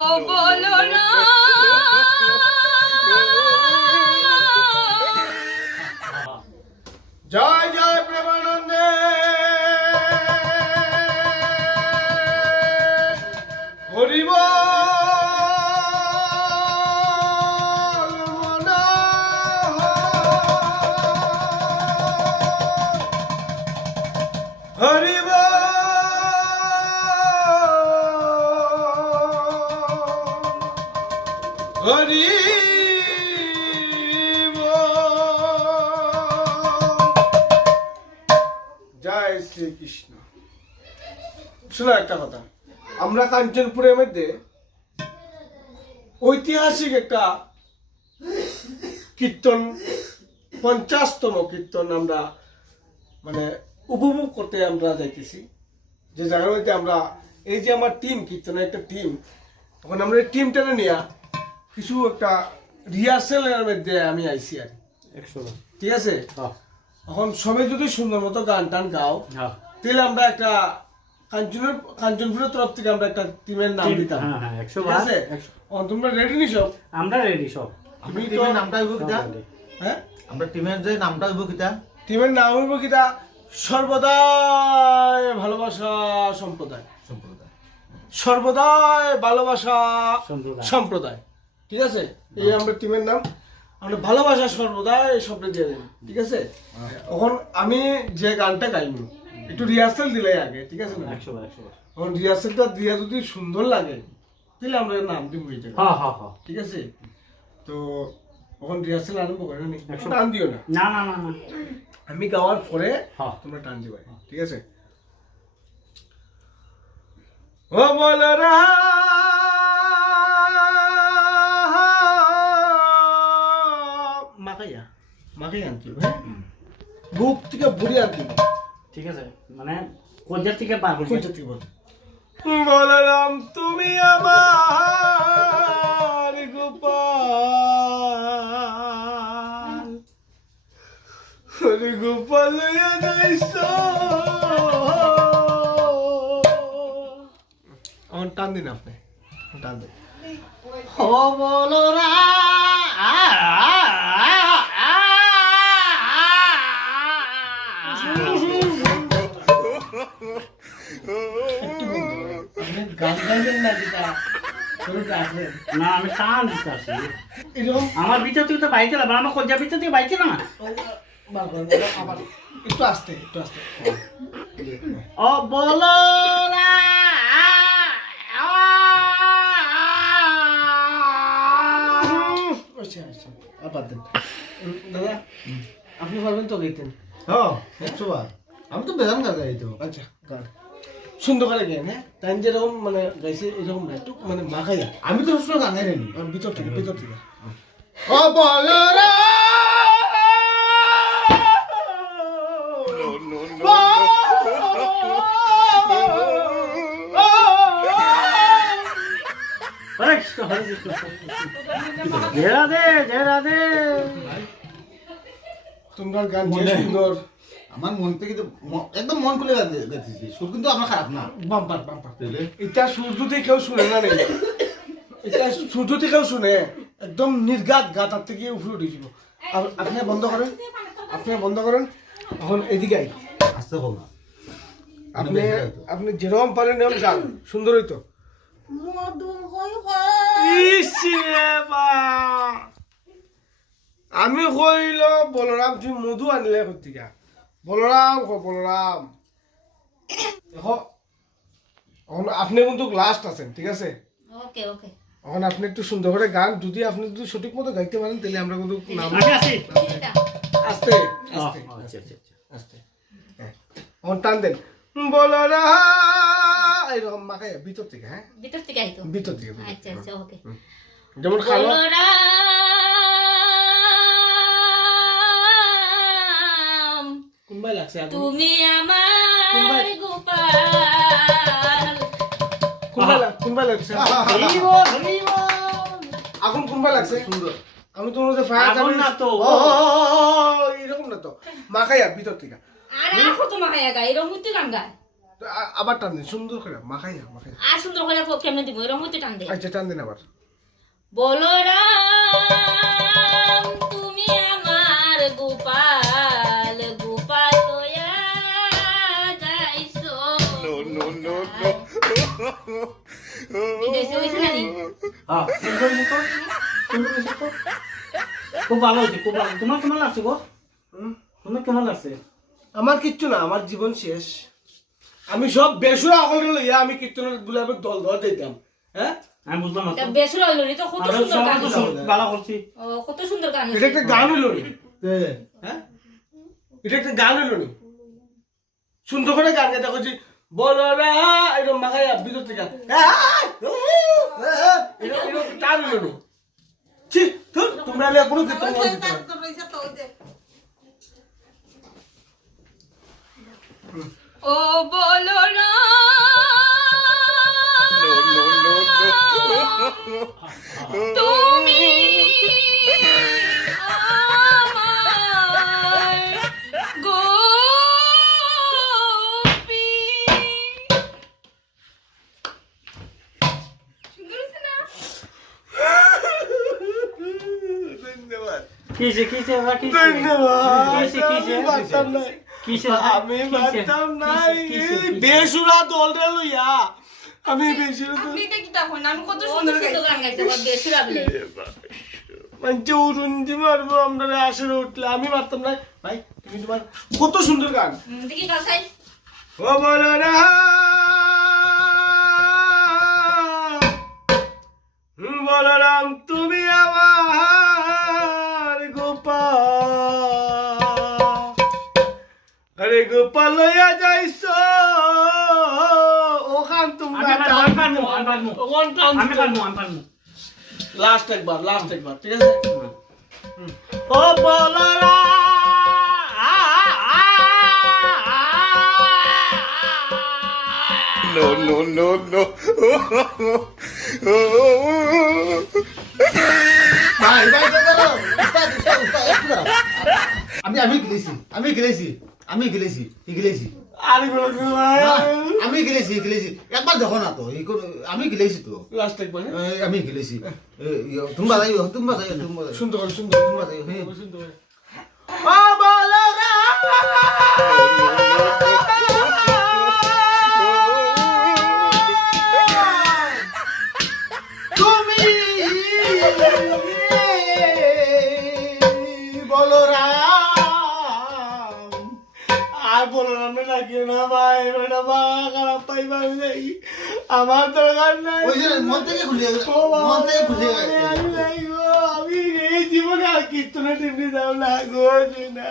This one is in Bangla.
ও বলো না জয় জয় প্রেমানন্দে হরিব হরিব হরি জয় শ্রীকৃষ্ণ। শোনো একটা কথা, আমরা কাঞ্চনপুরের মধ্যে ঐতিহাসিক একটা কীর্তন 50তম কীর্তন আমরা মানে উপভোগ করতে আমরা যাইতেছি। যে জায়গার মধ্যে আমরা এই যে আমার টিম কীর্তনের একটা টিম, এখন আমরা এই টিমটাকে নিয়ে কিছু একটা রিহার্সেলের মধ্যে আমি আইছি আর ঠিক আছে। এখন সবাই যদি সুন্দর মতো গান টান গাও তাহলে আমরা একটা কাঞ্চনপুরের তরফ থেকে আমরা একটা টিমের নাম দিতাম। ঠিক আছে, তোমরা রেডি নি সব? আমরা রেডি সব। তুমি তো নামটা হইব কিটা? হ্যাঁ, আমরা টিমের যে নামটা হইব কিটা? টিমের নাম হইব কিটা? সর্বদাই ভালোবাসা সম্প্রদায়। সর্বদাই ভালোবাসা সম্প্রদায়। ঠিক আছে, এই আমরা টিমের নাম। আমরা ভালোবাসা সর্বদাই শব্দ দিয়ে দেব। ঠিক আছে, এখন আমি যে গানটা গাইব একটু রিহার্সাল দিলে আগে। ঠিক আছে না? এখন রিহার্সালটা দিয়া যদি সুন্দর লাগে তাহলে আমরা নাম দিব এই জায়গায়। ঠিক আছে, তো এখন রিহার্সাল আরম্ভ করে নি, টান দিও না। না না না না, আমি গাওয়ার পরে তোমরা টান দিবা। ঠিক আছে, ও বলরা মাখাইয়া মাখাইয়া আনছিল, হ্যাঁ, বুক থেকে বুড়ি আনছিল। ঠিক আছে, মানে কোজার থেকে পার করছি। কোথা থেকে বল? বলরাম তুমি আমার গোপাল, হরি গোপাল লইয়া যাইছো। এখন টান দিন, আপনি টান দিন। ও বলরা গান গাইবেন না যেটা আসবেন না, আমি টান দিতে আসি। এরকম আমার ভিতর থেকে তো বাইকে না, আমার কোজার ভিতর থেকে বাইকে না। আবার একটু আসতে একটু আসতে। ও বলরা আবার দেন দাদা, আপনি পারবেন তো গাইতেন? হ্যাঁ, 100 বার। আমি তো বেজান গান গাই তো। আচ্ছা, গান সুন্দর করে গাইন। হ্যাঁ, তাই যেরকম মানে গাইছে এরকম না, একটু মানে মাখাইয়া। আমি তো সবসময় গান গাই নি। ভিতর থেকে ভিতর থেকে। ও বলরা হরে কৃষ্ণ হরে কৃষ্ণ। জয় রাধে জয় রাধে। তোমার গান যে সুন্দর, আমার মন থেকে তো একদম মন খুলে গান গাইতেছি। সুর কিন্তু আমার খারাপ না। Bumper bumper. এটা সুর যদি কেউ শুনে না নেই, এটা সুর যদি কেউ শুনে একদম নির্গাত গাতার থেকে উপরে উঠে যাব। আর আপনি বন্ধ করেন, আপনি বন্ধ করেন। এখন এদিকে আই, আসতে হোক না। আপনি আপনি যেরকম পারেন এরকম গান সুন্দর হইতো। আমি কইল বলরাম তুই মধু আনলে কর্তিকা। বলরাম বলরাম দেখো, এখন আপনি কিন্তু লাস্ট আছেন। ঠিক আছে, ওকে ওকে এখন আপনি একটু সুন্দর করে গান যদি আপনি যদি সঠিক মতো গাইতে পারেন তাহলে আমরা কিন্তু নাম আমি আসি। আস্তে আস্তে আচ্ছা আচ্ছা আস্তে। হ্যাঁ, এখন টান দেন। বলরা এরকম মাখাই ভিতর থেকে। হ্যাঁ, ভিতর থেকে আইতো। ভিতর থেকে। আচ্ছা আচ্ছা ওকে। যেমন খালো বলো রাম কোনবাই লাগছে আগুন? তুমি আমার গোপাল। কোনবাই লাগছে হরি বল হরি বল। আগুন? কোনবাই লাগছে? সুন্দর। আমি তো মনে ফায়ার আগুন না তো। এরকম না তো, মাখাইয়া ভিতর থেকে। আর রাখো তোমার গায়ে এরকম মৃত্যু গান গায়। আবার টান দিন সুন্দর করে মাখাইয়া আর সুন্দর করে কেমনে দিব এরকম হইতে টান দে আচ্ছা টান দিন আবার বলরাম তুমি আমার গোপাল গোপাল লয়া যাইছো বিদেশে হইছে নানি হ্যাঁ সুন্দর মতো সুন্দর মতো খুব ভালো হয়েছে খুব ভালো তোমার কেমন লাগছে গো তোমার কেমন লাগছে আমার কিচ্ছু না আমার জীবন শেষ আমি সব বেসুরা হলে লইয়া আমি কীর্তনের গুলাবের দল ধর দিতাম হ্যাঁ আমি বুঝলাম না তা বেশ রইল নি তো কত সুন্দর গান ভালো করছি ও কত সুন্দর গান এটা একটা গান হইল নি হ্যাঁ এটা একটা গান হইল নি সুন্দর করে গান গাইতে করছি বলো রা এরকম মাখাইয়া ভিতর থেকে এরকম টান হইল নি ছি ধুর, তোমরা লিয়া কোনো কীর্তন করতে পারো ও বলরাম তুমি আমার গোপী সুন্দর আছে না ধন্যবাদ কিসে কিসে বা কিসে ধন্যবাদ কিসে কিসে আমি পারতাম না কিসে আমি পারতাম না এই বেসুরা দলটা লইয়া আমি বেসুরা দল এটা কি তখন আমি কত সুন্দর গান গাইতে বেসুরা বলে মানে উড়ুন্দি মারবো আমরা আসরে উঠলে আমি মারতাম না ভাই তুমি তোমার কত সুন্দর গান দেখি গান চাই ও বলো না বলরাম তুমি আমার গোপাল আরে গোপাল লইয়া যাইছো ওখান তুমি লাস্ট একবার ঠিক আছে ও বলরা ভাই ভাই দাদা উস্তাদ উস্তাদ উস্তাদ একটু দাঁড়াও। আমি গেলেছি আরে বলো ভাই আমি গেলেছি একবার দেখো না তো আমি গেলেছি তো লাস্ট একবার আমি গেলেছি তুমি যাইও সুন্দর তুমি যাইও হ্যাঁ সুন্দর ও বলরা তুমি বলরাম আর বলরাম নাকি না ভাই বেটা বা খারাপ পাইবা যাই আমার দরকার নাই ওই যে মন থেকে খুলে আমি এই জীবনে আর কীর্তনে টিপি দাও না গো না